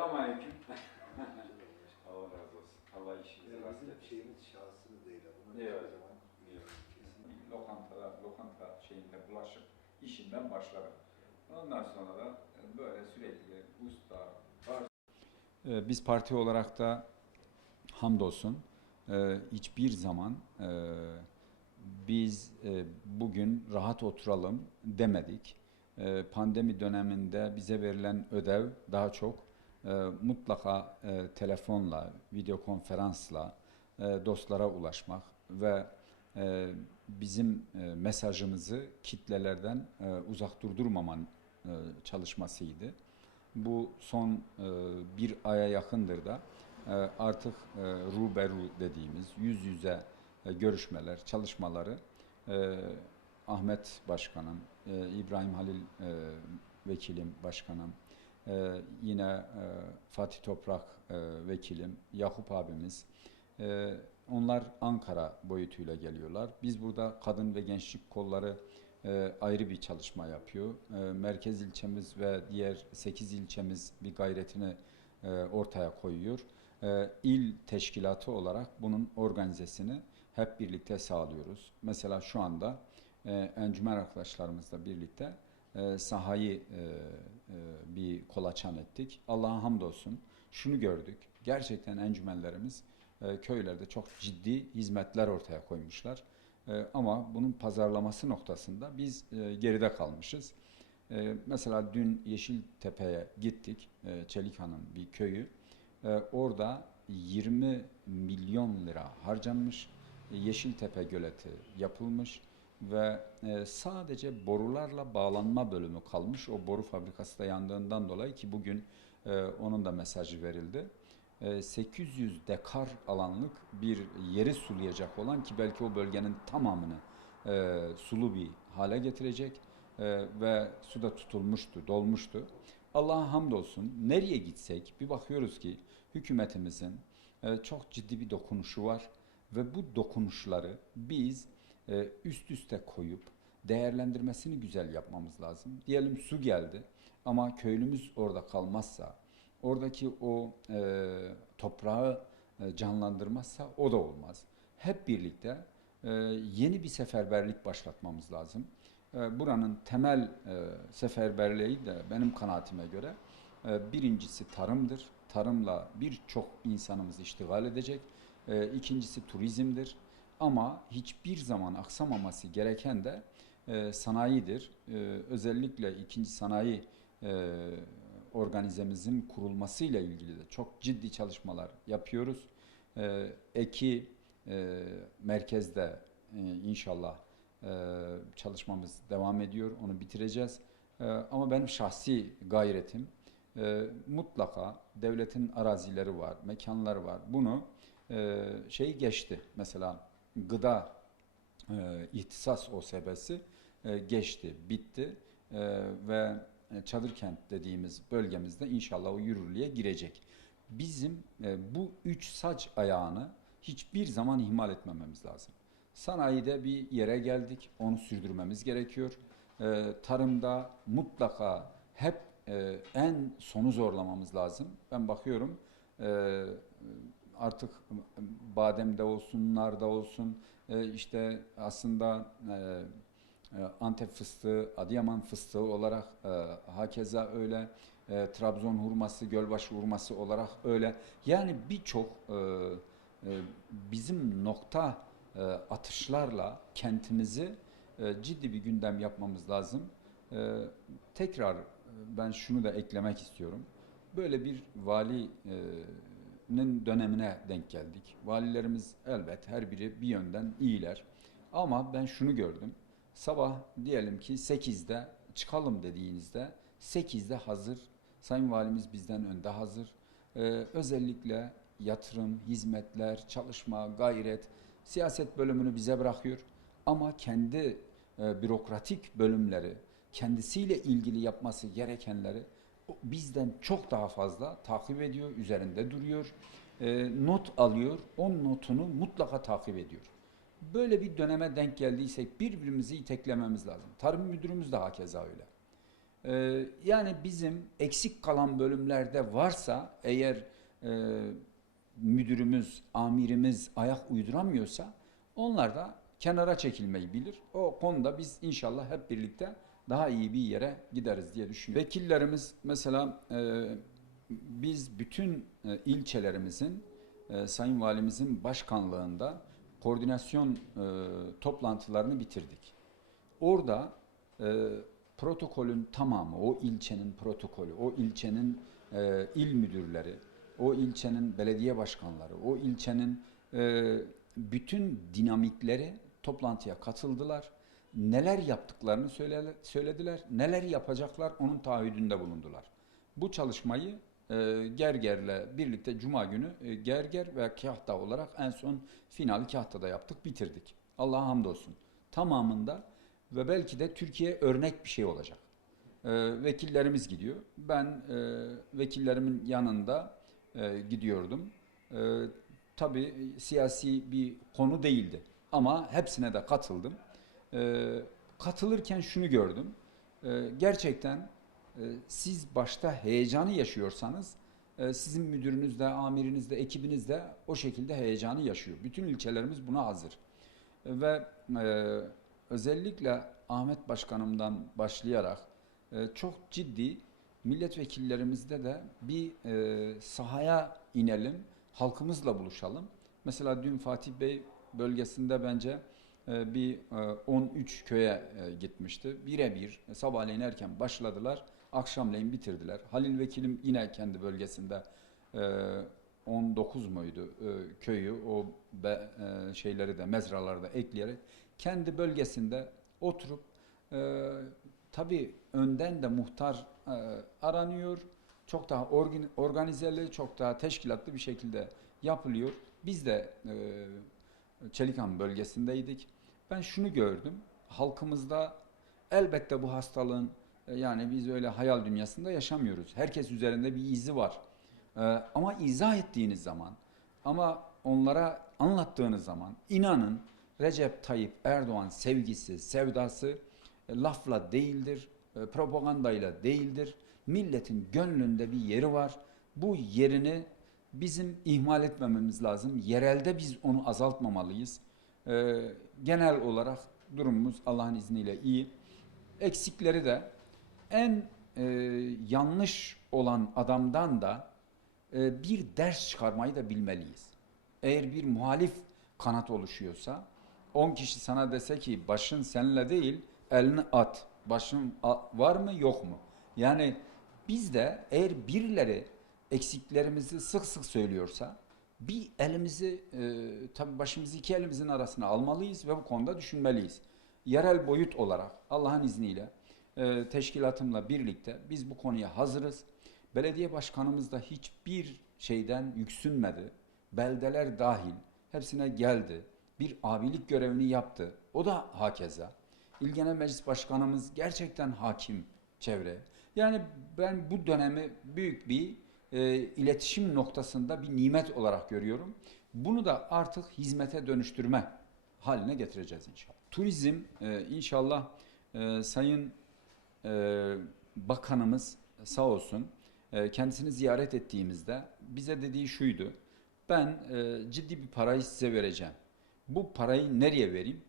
Selamünaleyküm. Allah razı olsun. Allah işinizi Yani rast etsin. şeyimiz şahsımız değil. Bunu Evet. hiçbir zaman kesin. Lokantada, lokanta şeyinde bulaşıp işinden başlarım. Ondan sonra da böyle sürekli usta, Ee, Biz parti olarak da hamdolsun e, hiçbir zaman e, biz e, bugün rahat oturalım demedik. E, Pandemi döneminde bize verilen ödev daha çok e, mutlaka e, telefonla, video konferansla e, dostlara ulaşmak ve e, bizim e, mesajımızı kitlelerden e, uzak durdurmaman e, çalışmasıydı. Bu son e, bir aya yakındır da e, artık e, ruberu dediğimiz yüz yüze e, görüşmeler, çalışmaları e, Ahmet Başkanım, e, İbrahim Halil e, Vekilim Başkanım, e, yine e, Fatih Toprak e, Vekilim, Yakup abimiz, e, onlar Ankara boyutuyla geliyorlar. Biz burada kadın ve gençlik kolları e, ayrı bir çalışma yapıyor. E, merkez ilçemiz ve diğer 8 ilçemiz bir gayretini e, ortaya koyuyor. E, il teşkilatı olarak bunun organizesini hep birlikte sağlıyoruz. Mesela şu anda e, encümen arkadaşlarımızla birlikte e, sahayı e, e, bir kolaçan ettik. Allah'a hamdolsun şunu gördük. Gerçekten encümenlerimiz e, köylerde çok ciddi hizmetler ortaya koymuşlar. E, ama bunun pazarlaması noktasında biz e, geride kalmışız. E, mesela dün Yeşiltepe'ye gittik, e, Çelikhan'ın bir köyü. E, orada 20 milyon lira harcanmış, e, Yeşiltepe göleti yapılmış ve e, sadece borularla bağlanma bölümü kalmış. O boru fabrikası da yandığından dolayı ki bugün e, onun da mesajı verildi. E, 800 dekar alanlık bir yeri sulayacak olan ki belki o bölgenin tamamını e, sulu bir hale getirecek e, ve su da tutulmuştu, dolmuştu. Allah'a hamdolsun nereye gitsek bir bakıyoruz ki hükümetimizin e, çok ciddi bir dokunuşu var ve bu dokunuşları biz e, üst üste koyup değerlendirmesini güzel yapmamız lazım. Diyelim su geldi ama köylümüz orada kalmazsa, oradaki o e, toprağı e, canlandırmazsa o da olmaz. Hep birlikte e, yeni bir seferberlik başlatmamız lazım. E, buranın temel e, seferberliği de benim kanaatime göre e, birincisi tarımdır. Tarımla birçok insanımız iştigal edecek. E, ikincisi turizmdir. Ama hiçbir zaman aksamaması gereken de e, sanayidir. E, özellikle ikinci sanayi e, organizemizin kurulmasıyla ilgili de çok ciddi çalışmalar yapıyoruz. E, eki e, merkezde e, inşallah e, çalışmamız devam ediyor. Onu bitireceğiz. E, ama benim şahsi gayretim e, mutlaka devletin arazileri var, mekanları var. Bunu e, şey geçti. Mesela gıda e, ihtisas OSB'si e, geçti, bitti e, ve çadır kent dediğimiz bölgemizde inşallah o yürürlüğe girecek. Bizim e, bu üç saç ayağını hiçbir zaman ihmal etmememiz lazım. Sanayide bir yere geldik, onu sürdürmemiz gerekiyor. E, tarımda mutlaka hep e, en sonu zorlamamız lazım. Ben bakıyorum e, artık bademde olsun, narda olsun, e, işte aslında e, e, Antep fıstığı, Adıyaman fıstığı olarak hakeza öyle, Trabzon hurması, Gölbaşı hurması olarak öyle. Yani birçok bizim nokta atışlarla kentimizi ciddi bir gündem yapmamız lazım. Tekrar ben şunu da eklemek istiyorum. Böyle bir valinin dönemine denk geldik. Valilerimiz elbet her biri bir yönden iyiler. Ama ben şunu gördüm. Sabah diyelim ki 8'de çıkalım dediğinizde 8'de hazır. Sayın Valimiz bizden önde hazır. Ee, özellikle yatırım, hizmetler, çalışma, gayret, siyaset bölümünü bize bırakıyor. Ama kendi e, bürokratik bölümleri, kendisiyle ilgili yapması gerekenleri bizden çok daha fazla takip ediyor, üzerinde duruyor, e, not alıyor, o notunu mutlaka takip ediyor. Böyle bir döneme denk geldiysek birbirimizi iteklememiz lazım. Tarım müdürümüz de hakeza öyle. Ee, yani bizim eksik kalan bölümlerde varsa eğer e, müdürümüz, amirimiz ayak uyduramıyorsa onlar da kenara çekilmeyi bilir. O konuda biz inşallah hep birlikte daha iyi bir yere gideriz diye düşünüyorum. Vekillerimiz mesela e, biz bütün e, ilçelerimizin e, Sayın Valimizin başkanlığında koordinasyon e, toplantılarını bitirdik. Orada e, protokolün tamamı, o ilçenin protokolü, o ilçenin e, il müdürleri, o ilçenin belediye başkanları, o ilçenin e, bütün dinamikleri toplantıya katıldılar. Neler yaptıklarını söyle- söylediler, neler yapacaklar onun taahhüdünde bulundular. Bu çalışmayı e, Gerger'le birlikte Cuma günü e, Gerger ve Kahta olarak en son finali Kahta'da yaptık, bitirdik. Allah'a hamdolsun. Tamamında ve belki de Türkiye örnek bir şey olacak. E, vekillerimiz gidiyor. Ben e, vekillerimin yanında e, gidiyordum. E, tabii siyasi bir konu değildi ama hepsine de katıldım. E, katılırken şunu gördüm. E, gerçekten e, siz başta heyecanı yaşıyorsanız e, sizin müdürünüz de, amiriniz de, ekibiniz de o şekilde heyecanı yaşıyor. Bütün ilçelerimiz buna hazır. E, Ve e, özellikle Ahmet Başkanımdan başlayarak e, çok ciddi milletvekillerimizde de bir e, sahaya inelim, halkımızla buluşalım. Mesela dün Fatih Bey bölgesinde bence bir e, 13 köye e, gitmişti. Birebir e, sabahleyin erken başladılar, akşamleyin bitirdiler. Halil Vekilim yine kendi bölgesinde e, 19 muydu e, köyü o e, şeyleri de mezraları da ekleyerek kendi bölgesinde oturup e, tabii önden de muhtar e, aranıyor. Çok daha organ, organizeli, çok daha teşkilatlı bir şekilde yapılıyor. Biz de e, Çelikan bölgesindeydik. Ben şunu gördüm. Halkımızda elbette bu hastalığın e, yani biz öyle hayal dünyasında yaşamıyoruz. Herkes üzerinde bir izi var. E, ama izah ettiğiniz zaman ama onlara anlattığınız zaman inanın Recep Tayyip Erdoğan sevgisi, sevdası e, lafla değildir, e, propagandayla değildir. Milletin gönlünde bir yeri var. Bu yerini bizim ihmal etmememiz lazım. Yerelde biz onu azaltmamalıyız. E, genel olarak durumumuz Allah'ın izniyle iyi. Eksikleri de en e, yanlış olan adamdan da e, bir ders çıkarmayı da bilmeliyiz. Eğer bir muhalif kanat oluşuyorsa 10 kişi sana dese ki başın seninle değil elini at. Başın var mı yok mu? Yani biz de eğer birileri eksiklerimizi sık sık söylüyorsa bir elimizi e, tabii başımızı iki elimizin arasına almalıyız ve bu konuda düşünmeliyiz. Yerel boyut olarak Allah'ın izniyle e, teşkilatımla birlikte biz bu konuya hazırız. Belediye başkanımız da hiçbir şeyden yüksünmedi. Beldeler dahil hepsine geldi. Bir abilik görevini yaptı. O da hakeza. İl Genel Meclis Başkanımız gerçekten hakim çevre. Yani ben bu dönemi büyük bir e, iletişim noktasında bir nimet olarak görüyorum. Bunu da artık hizmete dönüştürme haline getireceğiz inşallah. Turizm e, inşallah e, Sayın e, Bakanımız sağ olsun e, kendisini ziyaret ettiğimizde bize dediği şuydu. Ben e, ciddi bir parayı size vereceğim. Bu parayı nereye vereyim?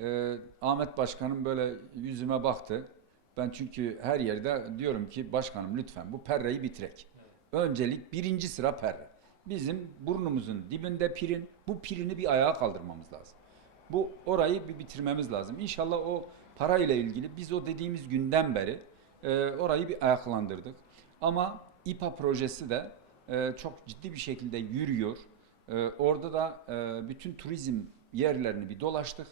E, Ahmet Başkanım böyle yüzüme baktı. Ben çünkü her yerde diyorum ki başkanım lütfen bu perreyi bitirek. Öncelik birinci sıra perre. Bizim burnumuzun dibinde pirin. Bu pirini bir ayağa kaldırmamız lazım. Bu orayı bir bitirmemiz lazım. İnşallah o parayla ilgili biz o dediğimiz günden beri e, orayı bir ayaklandırdık. Ama İPA projesi de e, çok ciddi bir şekilde yürüyor. E, orada da e, bütün turizm yerlerini bir dolaştık.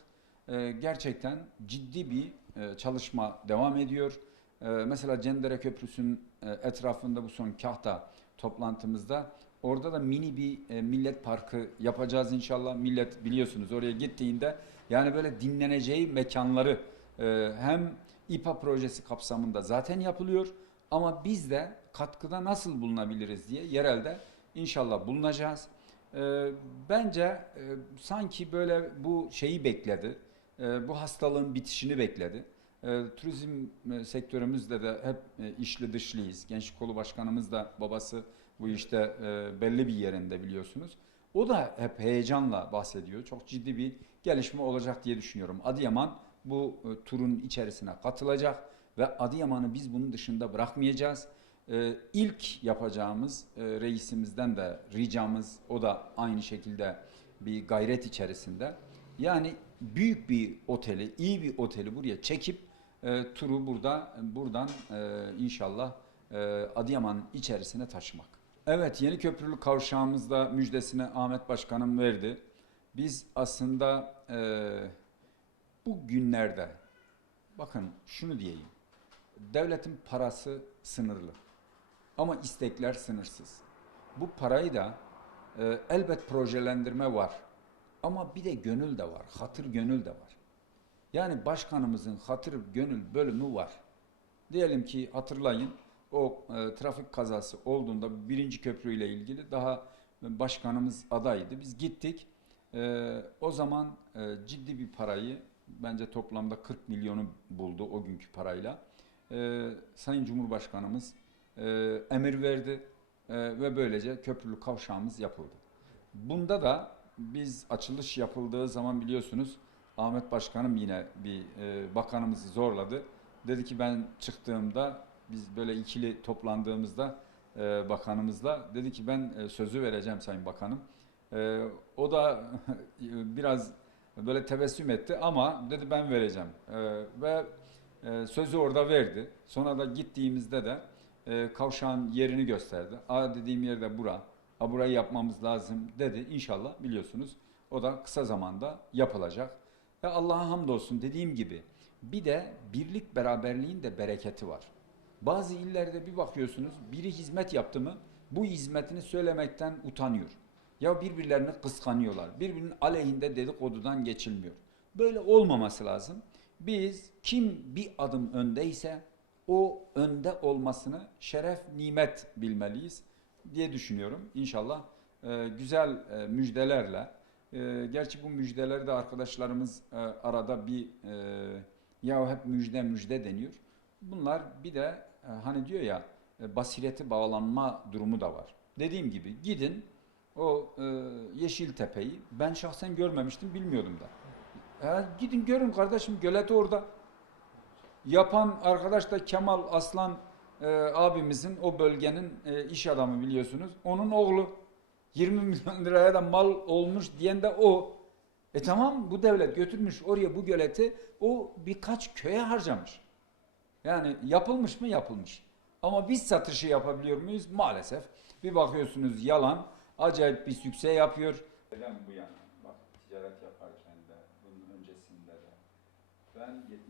E, gerçekten ciddi bir e, çalışma devam ediyor. E, mesela Cendere Köprüsü'nün e, etrafında bu son kahta toplantımızda orada da mini bir e, millet parkı yapacağız inşallah. Millet biliyorsunuz oraya gittiğinde yani böyle dinleneceği mekanları e, hem İPA projesi kapsamında zaten yapılıyor ama biz de katkıda nasıl bulunabiliriz diye yerelde inşallah bulunacağız. Bence sanki böyle bu şeyi bekledi. Bu hastalığın bitişini bekledi. E, turizm e, sektörümüzde de hep e, işli dışlıyız. Gençlik Kolu Başkanımız da babası bu işte e, belli bir yerinde biliyorsunuz. O da hep heyecanla bahsediyor. Çok ciddi bir gelişme olacak diye düşünüyorum. Adıyaman bu e, turun içerisine katılacak ve Adıyaman'ı biz bunun dışında bırakmayacağız. E, ilk yapacağımız reisimizden de ricamız o da aynı şekilde bir gayret içerisinde. Yani büyük bir oteli, iyi bir oteli buraya çekip e, turu burada buradan e, inşallah e, Adıyaman içerisine taşımak. Evet yeni köprülü kavşağımızda müjdesini Ahmet Başkanım verdi. Biz aslında e, bu günlerde bakın şunu diyeyim. Devletin parası sınırlı ama istekler sınırsız. Bu parayı da e, elbet projelendirme var ama bir de gönül de var, hatır gönül de var. Yani başkanımızın hatır gönül bölümü var. Diyelim ki hatırlayın o e, trafik kazası olduğunda birinci köprü ile ilgili daha başkanımız adaydı. Biz gittik. E, o zaman e, ciddi bir parayı bence toplamda 40 milyonu buldu o günkü parayla. E, Sayın Cumhurbaşkanımız e, emir verdi e, ve böylece köprülü kavşağımız yapıldı. Bunda da biz açılış yapıldığı zaman biliyorsunuz Ahmet Başkanım yine bir e, bakanımızı zorladı. Dedi ki ben çıktığımda biz böyle ikili toplandığımızda e, bakanımızla dedi ki ben e, sözü vereceğim Sayın Bakanım. E, o da biraz böyle tebessüm etti ama dedi ben vereceğim. E, ve e, sözü orada verdi. Sonra da gittiğimizde de e, kavşağın yerini gösterdi. A dediğim yerde bura. A burayı yapmamız lazım dedi. İnşallah biliyorsunuz o da kısa zamanda yapılacak. Ve Allah'a hamdolsun dediğim gibi bir de birlik beraberliğin de bereketi var. Bazı illerde bir bakıyorsunuz biri hizmet yaptı mı bu hizmetini söylemekten utanıyor. Ya birbirlerini kıskanıyorlar. Birbirinin aleyhinde dedikodudan geçilmiyor. Böyle olmaması lazım. Biz kim bir adım öndeyse o önde olmasını şeref, nimet bilmeliyiz diye düşünüyorum. İnşallah e, güzel e, müjdelerle e, gerçi bu müjdeleri de arkadaşlarımız e, arada bir e, ya hep müjde müjde deniyor. Bunlar bir de e, hani diyor ya e, basireti bağlanma durumu da var. Dediğim gibi gidin o e, Yeşiltepe'yi ben şahsen görmemiştim bilmiyordum da. E, gidin görün kardeşim göleti orada. Yapan arkadaş da Kemal Aslan e, abimizin o bölgenin e, iş adamı biliyorsunuz. Onun oğlu 20 milyon liraya da mal olmuş diyen de o. E tamam bu devlet götürmüş oraya bu göleti o birkaç köye harcamış. Yani yapılmış mı yapılmış. Ama biz satışı yapabiliyor muyuz? Maalesef. Bir bakıyorsunuz yalan. Acayip bir sükse yapıyor. Ben bu yana. Bak ticaret yaparken de bunun öncesinde de. Ben 72'de